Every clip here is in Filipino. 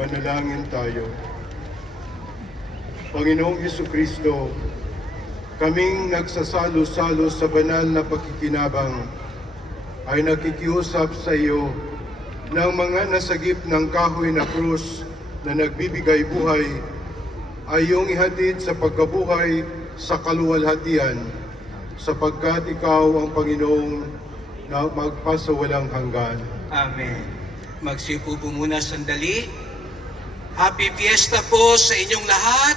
Manalangin tayo. Panginoong Jesucristo, kaming nagsasalo-salo sa banal na pagkikinabang ay nakikiusap sa iyo ng mga nasagip ng kahoy na krus na nagbibigay buhay ay iyong ihatid sa pagkabuhay sa kaluwalhatian, sapagkat ikaw ang Panginoong na magpasawalang hanggan. Amen. Magsiupo po muna sandali. Happy Fiesta po sa inyong lahat.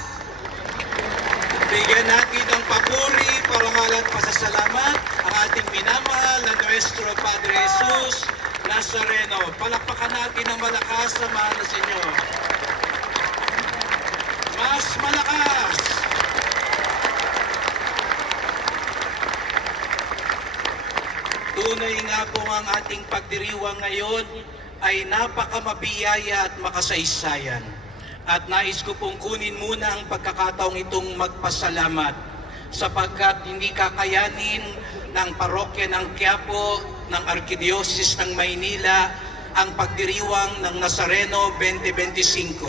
Bigyan natin ng papuri, parangal at pasasalamat ang ating minamahal na Nuestro Padre Jesus Nazareno. Palakpakan natin ng malakas sa mahal na Senyor. Mas malakas! Tunay nga po ang ating pagdiriwang ngayon ay napakamabiyaya at makasaysayan. At nais ko pong kunin muna ang pagkakataong itong magpasalamat sapagkat hindi kakayanin ng parokya ng Quiapo ng Arkidiocese ng Maynila ang pagdiriwang ng Nazareno 2025.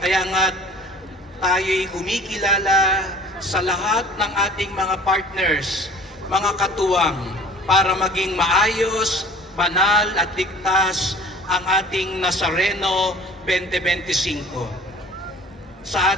Kaya nga tayo'y kumikilala sa lahat ng ating mga partners, mga katuwang, para maging maayos, banal at ligtas ang ating Nazareno 2025. Sa